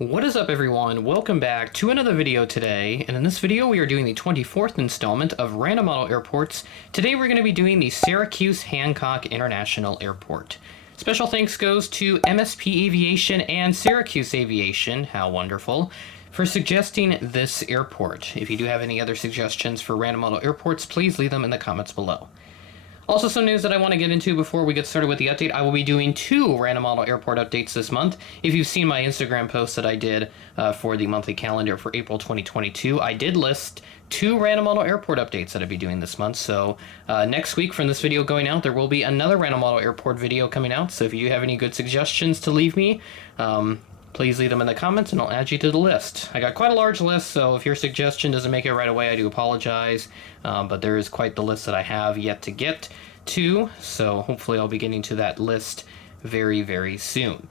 What is up, everyone? Welcome back to another video today, and in this video we are doing the 24th installment of Random Model Airports. Today we're going to be doing the Syracuse Hancock International Airport. Special thanks goes to MSP Aviation and Syracuse Aviation, how wonderful, for suggesting this airport. If you do have any other suggestions for Random Model Airports, please leave them in the comments below. Also, some news that I want to get into before we get started with the update. I will be doing 2 Random Model Airport updates this month. If you've seen my Instagram post that I did for the monthly calendar for April 2022, I did list 2 Random Model Airport updates that I'll be doing this month. So next week from this video going out, there will be another Random Model Airport video coming out. So if you have any good suggestions to leave me, please leave them in the comments and I'll add you to the list. I got quite a large list, so if your suggestion doesn't make it right away, I do apologize. But there is quite the list that I have yet to get to, so hopefully I'll be getting to that list very, very soon.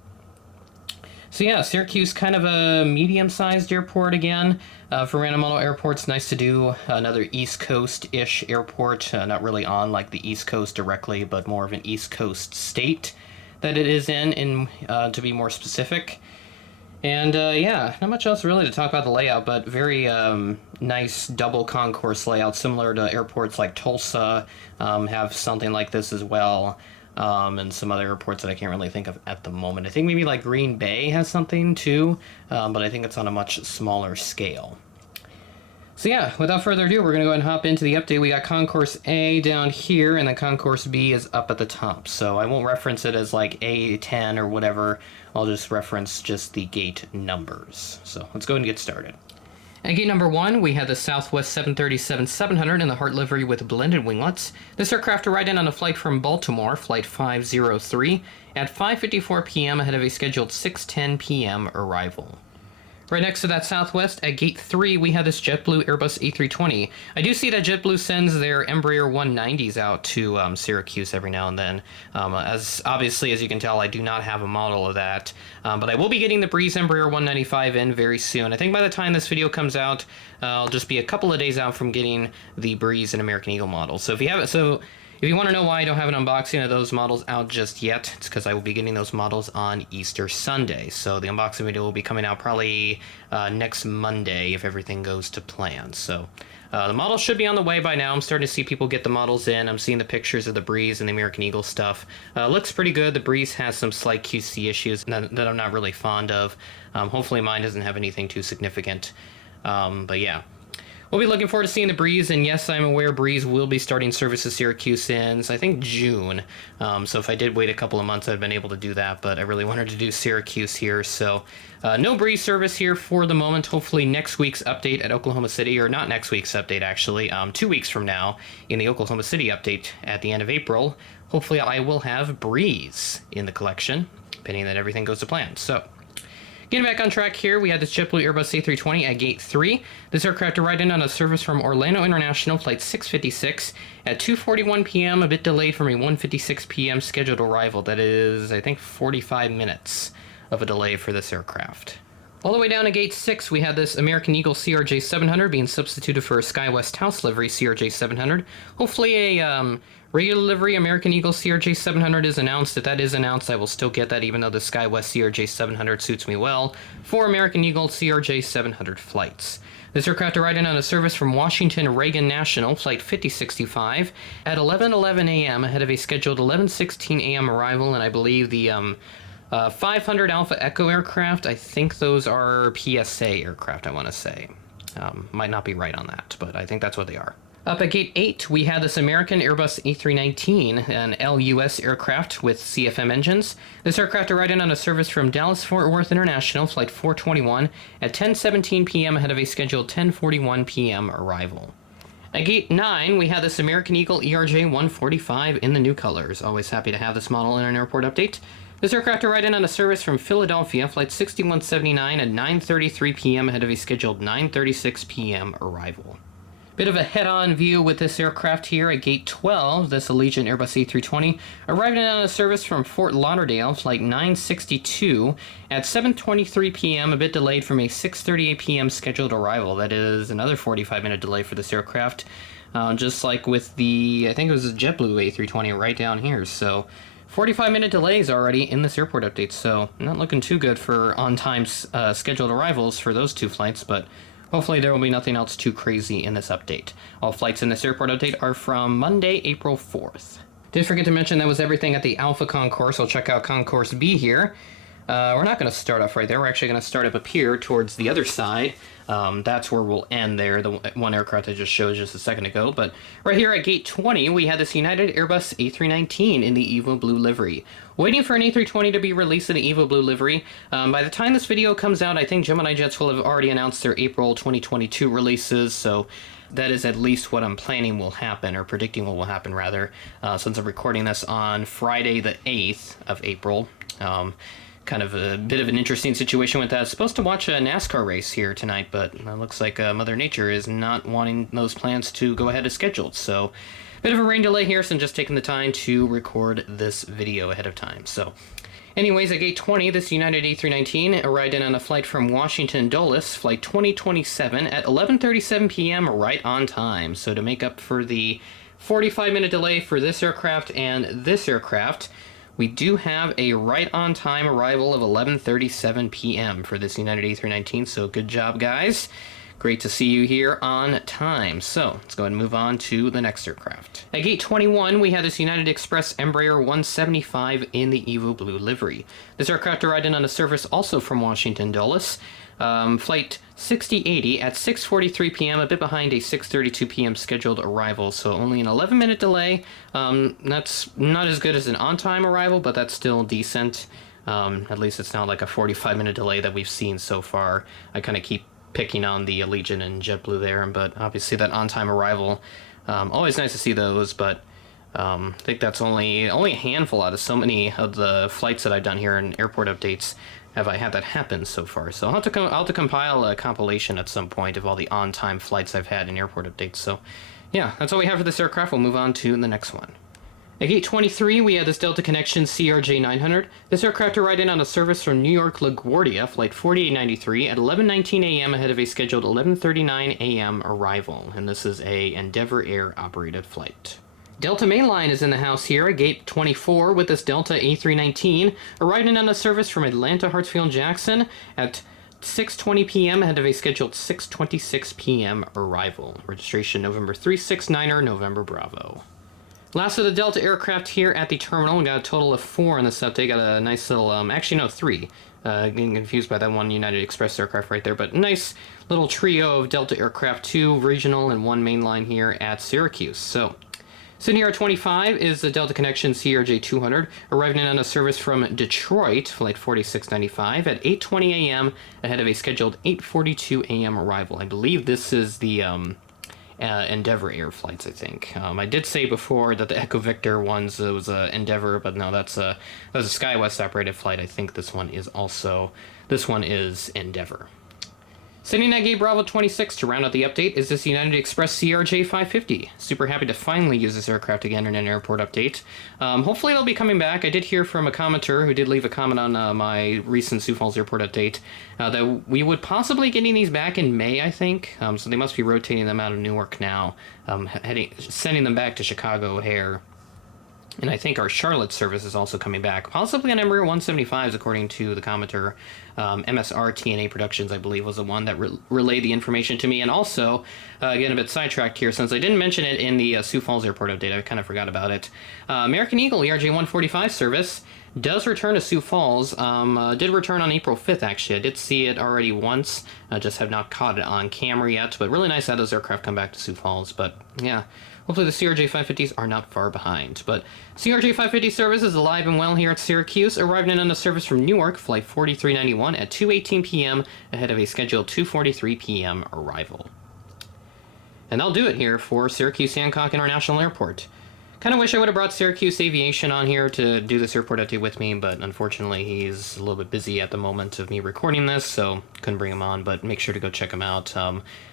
So yeah, Syracuse, kind of a medium-sized airport again. For Random Model Airports, nice to do another East Coast-ish airport. Not really on like the East Coast directly, but more of an East Coast state that it is in to be more specific. And yeah, not much else really to talk about the layout, but very nice double concourse layout, similar to airports like Tulsa have something like this as well, and some other airports that I can't really think of at the moment. I think maybe like Green Bay has something too, but I think it's on a much smaller scale. So yeah, without further ado, we're going to go ahead and hop into the update. We got Concourse A down here, and then Concourse B is up at the top. So I won't reference it as like A10 or whatever. I'll just reference just the gate numbers. So let's go ahead and get started. At gate number 1, we have the Southwest 737-700 in the Heart livery with blended winglets. This aircraft arrived in on a flight from Baltimore, Flight 503, at 5:54 p.m. ahead of a scheduled 6:10 p.m. arrival. Right next to that Southwest, at Gate 3, we have this JetBlue Airbus A320. I do see that JetBlue sends their Embraer 190s out to Syracuse every now and then. As obviously, as you can tell, I do not have a model of that. But I will be getting the Breeze Embraer 195 in very soon. I think by the time this video comes out, I'll just be a couple of days out from getting the Breeze and American Eagle models. So if you haven't, if you want to know why I don't have an unboxing of those models out just yet, it's because I will be getting those models on Easter Sunday. So the unboxing video will be coming out probably next Monday if everything goes to plan. So the models should be on the way by now. I'm starting to see people get the models in. I'm seeing the pictures of the Breeze and the American Eagle stuff. Looks pretty good. The Breeze has some slight QC issues that I'm not really fond of. Hopefully mine doesn't have anything too significant. But yeah. We'll be looking forward to seeing the Breeze, and yes, I'm aware Breeze will be starting service to Syracuse in, I think, June. So if I did wait a couple of months, I'd been able to do that, but I really wanted to do Syracuse here, so no Breeze service here for the moment. Hopefully next week's update at Oklahoma City, or not next week's update, actually, 2 weeks from now, in the Oklahoma City update at the end of April, hopefully I will have Breeze in the collection, pending that everything goes to plan. So, getting back on track here, we had this JetBlue Airbus A320 at Gate 3. This aircraft arrived in on a service from Orlando International, Flight 656, at 2:41 p.m., a bit delayed from a 1:56 p.m. scheduled arrival. That is, I think, 45 minutes of a delay for this aircraft. All the way down to Gate 6, we had this American Eagle CRJ-700 being substituted for a SkyWest House livery CRJ-700. Hopefully a regular livery American Eagle CRJ-700 is announced. If that is announced, I will still get that, even though the SkyWest CRJ-700 suits me well for American Eagle CRJ-700 flights. This aircraft arrived in on a service from Washington Reagan National, Flight 5065, at 11:11 a.m. ahead of a scheduled 11:16 a.m. arrival, and I believe the 500 Alpha Echo aircraft, I think those are PSA aircraft, I want to say. Might not be right on that, but I think that's what they are. Up at Gate 8, we had this American Airbus A319, an LUS aircraft with CFM engines. This aircraft arrived in on a service from Dallas-Fort Worth International, Flight 421, at 10:17 p.m. ahead of a scheduled 10:41 p.m. arrival. At Gate 9, we had this American Eagle ERJ-145 in the new colors. Always happy to have this model in an airport update. This aircraft arrived in on a service from Philadelphia, Flight 6179, at 9:33 p.m. ahead of a scheduled 9:36 p.m. arrival. Bit of a head-on view with this aircraft here at Gate 12. This Allegiant Airbus A320 arrived in on a service from Fort Lauderdale, Flight 962, at 7:23 p.m., a bit delayed from a 6:38 p.m. scheduled arrival. That is another 45-minute delay for this aircraft, just like with the, I think it was a JetBlue A320 right down here. So 45-minute delays already in this airport update, so not looking too good for on-time scheduled arrivals for those 2 flights, but hopefully there will be nothing else too crazy in this update. All flights in this airport update are from Monday, April 4th. Did forget to mention that was everything at the Alpha Concourse. We'll check out Concourse B here. We're not going to start off right there. We're actually going to start up here towards the other side. That's where we'll end there, the one aircraft I just showed just a second ago. But right here at gate 20, we had this United Airbus A319 in the Evo Blue livery. Waiting for an A320 to be released in the Evo Blue livery. By the time this video comes out, I think Gemini Jets will have already announced their April 2022 releases, so that is at least what I'm planning will happen, or predicting what will happen, rather, since I'm recording this on Friday the 8th of April. Kind of a bit of an interesting situation with that. I was supposed to watch a NASCAR race here tonight, but it looks like Mother Nature is not wanting those plans to go ahead as scheduled. So, bit of a rain delay here, so I'm just taking the time to record this video ahead of time. So, anyways, at gate 20, this United A319 arrived in on a flight from Washington Dulles, flight 2027 at 11:37 p.m. right on time. So to make up for the 45-minute delay for this aircraft and this aircraft, we do have a right-on-time arrival of 11:37 p.m. for this United A319, so good job, guys. Great to see you here on time. So, let's go ahead and move on to the next aircraft. At gate 21, we have this United Express Embraer 175 in the Evo Blue livery. This aircraft arrived in on a service also from Washington Dulles. Flight 6080 at 6:43 p.m., a bit behind a 6:32 p.m. scheduled arrival, so only an 11-minute delay. That's not as good as an on-time arrival, but that's still decent. At least it's not like a 45-minute delay that we've seen so far. I kind of keep picking on the Allegiant and JetBlue there, but obviously that on-time arrival, always nice to see those, but I think that's only a handful out of so many of the flights that I've done here in airport updates have I had that happen so far. So I'll have to compile a compilation at some point of all the on-time flights I've had in airport updates. So yeah, that's all we have for this aircraft. We'll move on to the next one. At gate 23, we have this Delta Connection CRJ 900. This aircraft arrived in on a service from New York LaGuardia, flight 4893 at 11:19 a.m. ahead of a scheduled 11:39 a.m. arrival. And this is a Endeavor Air operated flight. Delta Mainline is in the house here at gate 24 with this Delta A319, arriving on a service from Atlanta Hartsfield Jackson at 6:20 p.m. ahead of a scheduled 6:26 p.m. arrival. Registration November 369er, November Bravo. Last of the Delta aircraft here at the terminal. We got a total of 4 in this update. Got a nice little, actually no, 3. Getting confused by that one United Express aircraft right there, but nice little trio of Delta aircraft, 2 regional and 1 mainline here at Syracuse. So, sitting here at 25 is the Delta Connection CRJ 200, arriving in on a service from Detroit, flight 4695 at 8:20 a.m. ahead of a scheduled 8:42 a.m. arrival. I believe this is the Endeavor Air flights, I think. I did say before that the Echo Victor ones was Endeavor, but no, that was a SkyWest operated flight. I think this one is Endeavor. Sitting at gate Bravo 26 to round out the update is this United Express CRJ 550. Super happy to finally use this aircraft again in an airport update. Hopefully they'll be coming back. I did hear from a commenter who did leave a comment on my recent Sioux Falls airport update that we would possibly getting these back in May, I think. So they must be rotating them out of Newark now, sending them back to Chicago O'Hare. And I think our Charlotte service is also coming back, possibly on Embraer 175s, according to the commenter. MSR TNA Productions, I believe, was the one that relayed the information to me. And also, again, a bit sidetracked here, since I didn't mention it in the Sioux Falls airport update. I kind of forgot about it. American Eagle ERJ 145 service does return to Sioux Falls. Did return on April 5th, actually. I did see it already once. I just have not caught it on camera yet. But really nice that those aircraft come back to Sioux Falls. But, yeah. Hopefully the CRJ 550s are not far behind. But CRJ 550 service is alive and well here at Syracuse, arriving in on a service from Newark, flight 4391 at 2:18 p.m. ahead of a scheduled 2:43 p.m. arrival. And that'll do it here for Syracuse Hancock International Airport. Kind of wish I would have brought Syracuse Aviation on here to do this airport update with me, but unfortunately he's a little bit busy at the moment of me recording this, so couldn't bring him on, but make sure to go check him out.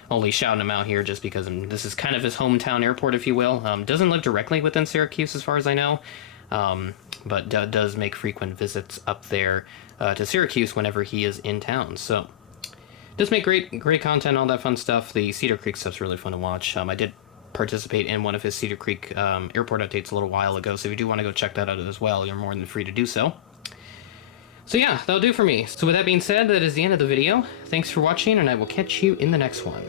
Only shouting him out here just because this is kind of his hometown airport, if you will. Doesn't live directly within Syracuse as far as I know, but does make frequent visits up there to Syracuse whenever he is in town, so does make great content, all that fun stuff. The Cedar Creek stuff's really fun to watch. I did participate in one of his Cedar Creek airport updates a little while ago, so if you do want to go check that out as well, you're more than free to do so. So yeah, that'll do for me. So with that being said, that is the end of the video. Thanks for watching, and I will catch you in the next one.